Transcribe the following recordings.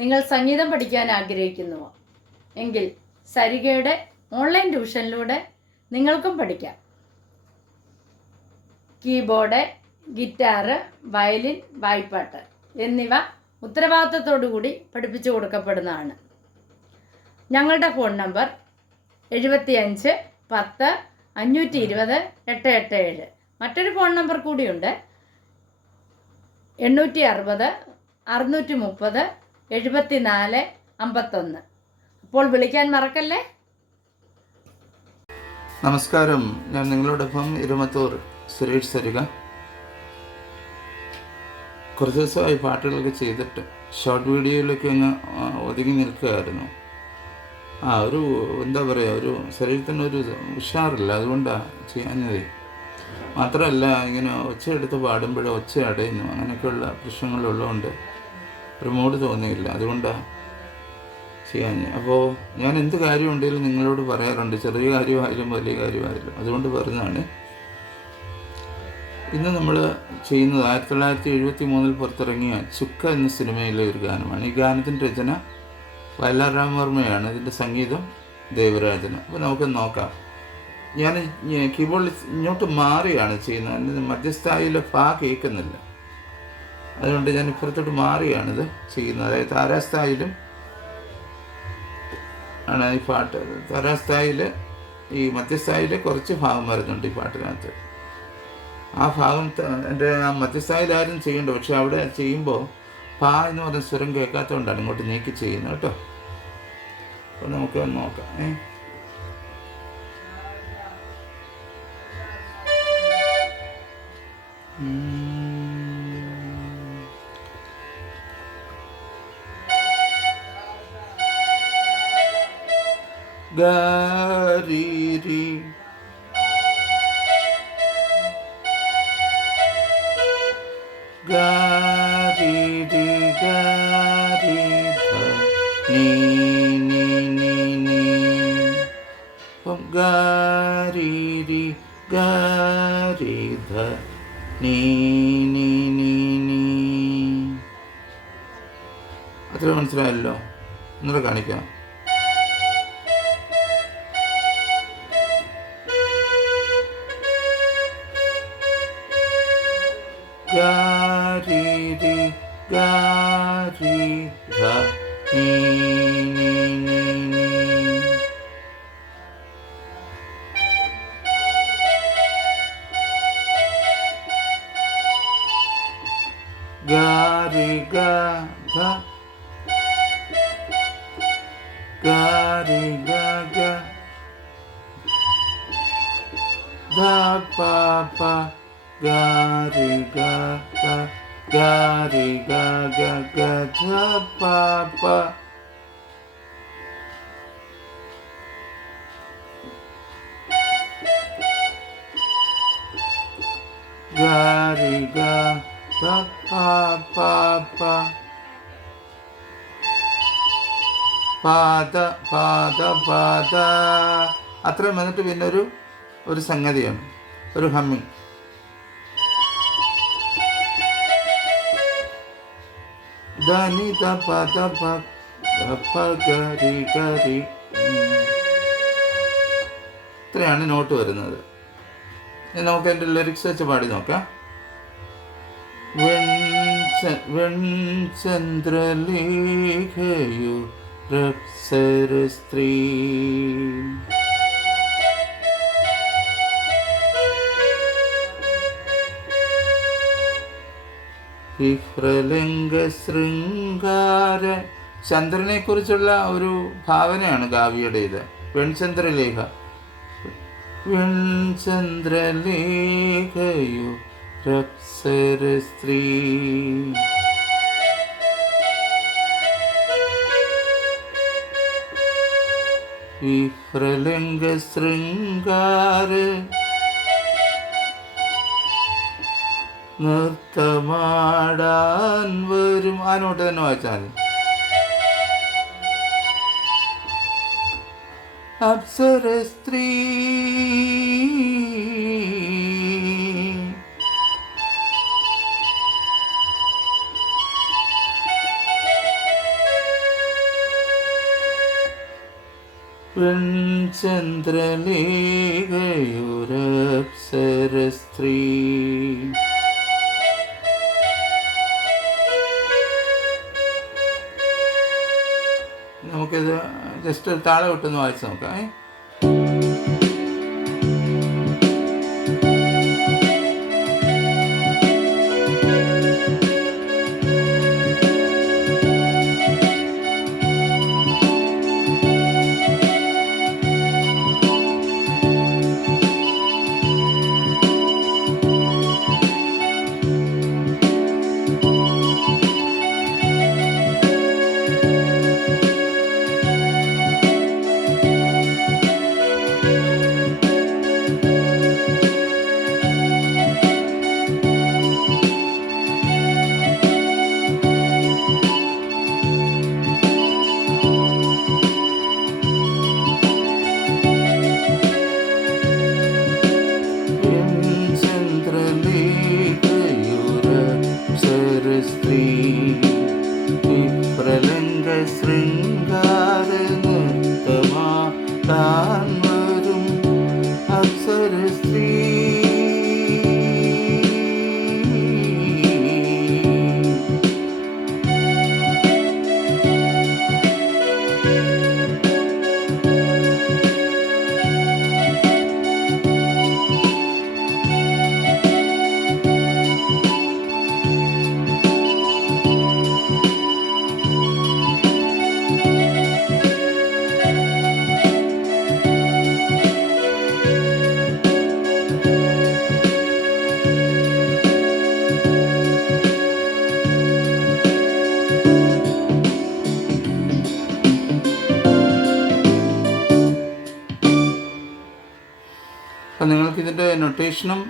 നിങ്ങൾ സംഗീതം പഠിക്കാൻ ആഗ്രഹിക്കുന്നുവോ എങ്കിൽ സരിഗയുടെ ഓൺലൈൻ ട്യൂഷനിലൂടെ നിങ്ങൾക്കും പഠിക്കാം. കീബോർഡ്, ഗിറ്റാറ്, വയലിൻ, വായ്പ്പാട്ട് എന്നിവ ഉത്തരവാദിത്തത്തോടുകൂടി പഠിപ്പിച്ചു കൊടുക്കപ്പെടുന്നതാണ്. ഞങ്ങളുടെ ഫോൺ നമ്പർ 75 10 520 887. മറ്റൊരു ഫോൺ നമ്പർ കൂടിയുണ്ട്, 860 630 74 51. അപ്പോൾ വിളിക്കാൻ മറക്കല്ലേ. നമസ്കാരം, ഞാൻ നിങ്ങളോടൊപ്പം ഇരുമത്തൂർ സുരേഷ് സരിക. കുറച്ച് ദിവസമായി പാട്ടുകളൊക്കെ ചെയ്തിട്ട് ഷോർട്ട് വീഡിയോയിലൊക്കെ അങ്ങ് ഒതുങ്ങി നിൽക്കുകയായിരുന്നു. ഒരു എന്താ പറയുക, ഒരു ശരീരത്തിനൊരു ഉഷാറില്ല, അതുകൊണ്ടാണ് ചെയ്യാഞ്ഞത്. മാത്രമല്ല, ഇങ്ങനെ ഒച്ചയെടുത്ത് പാടുമ്പോഴേ ഒച്ച അടയുന്നു, അങ്ങനെയൊക്കെയുള്ള പ്രശ്നങ്ങളുള്ളതുകൊണ്ട് ഒരു മൂഡ് തോന്നിയില്ല, അതുകൊണ്ടാണ് ചെയ്യാഞ്ഞത്. അപ്പോൾ ഞാൻ എന്ത് കാര്യമുണ്ടെങ്കിലും നിങ്ങളോട് പറയാറുണ്ട്, ചെറിയ കാര്യമായാലും വലിയ കാര്യമായാലും, അതുകൊണ്ട് പറഞ്ഞതാണ്. ഇന്ന് നമ്മൾ ചെയ്യുന്നത് 1973 പുറത്തിറങ്ങിയ ചുക്ക എന്ന സിനിമയിലെ ഒരു ഗാനമാണ്. ഈ ഗാനത്തിൻ്റെ രചന വയലാർ രാമവർമ്മയാണ്, ഇതിൻ്റെ സംഗീതം ദേവരാജന്. അപ്പോൾ നമുക്ക് നോക്കാം. ഞാൻ കീബോർഡിൽ ഇങ്ങോട്ട് മാറിയാണ് ചെയ്യുന്നത്, അതിൻ്റെ മധ്യസ്ഥായിലെ ഫാ കേൾക്കുന്നില്ല, അതുകൊണ്ട് ഞാൻ ഇപ്പുറത്തോട്ട് മാറിയാണിത് ചെയ്യുന്നത്. അതായത് താരാസ്ഥായിലും ആണ് ഈ പാട്ട്. താരാസ്ഥായിൽ ഈ മധ്യസ്ഥായിൽ കുറച്ച് ഭാഗം വരുന്നുണ്ട് ഈ പാട്ടിനകത്ത്. ആ ഭാഗം എൻ്റെ മധ്യസ്ഥായിലാരും ചെയ്യേണ്ട, പക്ഷെ അവിടെ ചെയ്യുമ്പോൾ പാ എന്ന് പറഞ്ഞ സ്വരം കേൾക്കാത്തതുകൊണ്ടാണ് ഇങ്ങോട്ട് നീക്കി ചെയ്യുന്നത് കേട്ടോ. അപ്പോൾ നമുക്ക് നോക്കാം. ഗാരീരി ഗാരീരി ഗാരീധ നീ നീ നീ നീ. അപ്പം ഗാരീരി ഗാരീധ നീ നീ നീ നീ. അത്ര മനസ്സിലായല്ലോ, ഒന്നുകൂടെ കാണിക്കാം. ഗാരീരി ഗാരീധ നീ നീ നീ നീ. ഗാരി ഗാധ ഗാരി ഗ ധ പ പ ഗാരി ഗ ഗാരി ഗ ഗ ഗ ധ പ പ. ഗാരി ഗ ധ പ പ പ. പാദ പാദ പാദ. അത്രയും വന്നിട്ട് പിന്നെ ഒരു സംഗതിയാണ്, ഒരു ഹമ്മിങ്. ധനി ധ പ ധ പ ധ പ ഗരി ഗരി. ഇത്രയാണ് നോട്ട് വരുന്നത്. നമുക്ക് അതിൻ്റെ ലിറിക്സ് വെച്ച് പാടി നോക്കാം. വെൺചന്ദ്രലേഖയു രപ്സര സ്ത്രീ വിഫ്രലിംഗ ശൃംഗാര. ചന്ദ്രനെ കുറിച്ചുള്ള ഒരു ഭാവനയാണ് കാവ്യയുടേത്. വെൺചന്ദ്രലേഖ വെൺചന്ദ്രലേഖയു രപ്സര സ്ത്രീ. വിഫ്രലിംഗ ശൃംഗാര നൃത്തമാടാൻ വരും. ആ നോട്ട് തന്നെ വായിച്ചാൽ മതി. അപ്സര സ്ത്രീ ചന്ദ്രലേഖയൊരപ്സരസ്ത്രീ. നമുക്കിത് ജസ്റ്റ് ഒരു താളം ഇട്ടൊന്ന് വായിച്ച് നോക്കാം. ചന്ദ്രലേഖയൊരപ്സരസ്ത്രീ വിപ്രലംഘ ശൃംഗാര നൃത്തമാടാൻ വരും അപ്സരസ്ത്രീ. അപ്പം നിങ്ങൾക്കിതിൻ്റെ നൊട്ടേഷനും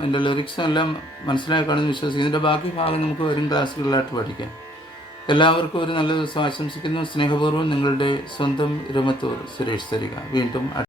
ഇതിൻ്റെ ലിറിക്സും എല്ലാം മനസ്സിലായി കാണുമെന്ന് വിശ്വസിക്കുന്നു. ഇതിൻ്റെ ബാക്കി ഭാഗം നമുക്ക് വരും ക്ലാസ്സുകളിലായിട്ട് പഠിക്കാം. എല്ലാവർക്കും ഒരു നല്ല ദിവസം ആശംസിക്കുന്നു. സ്നേഹപൂർവ്വം നിങ്ങളുടെ സ്വന്തം ഇരമത്തൂർ സുരേഷ് തരിക. വീണ്ടും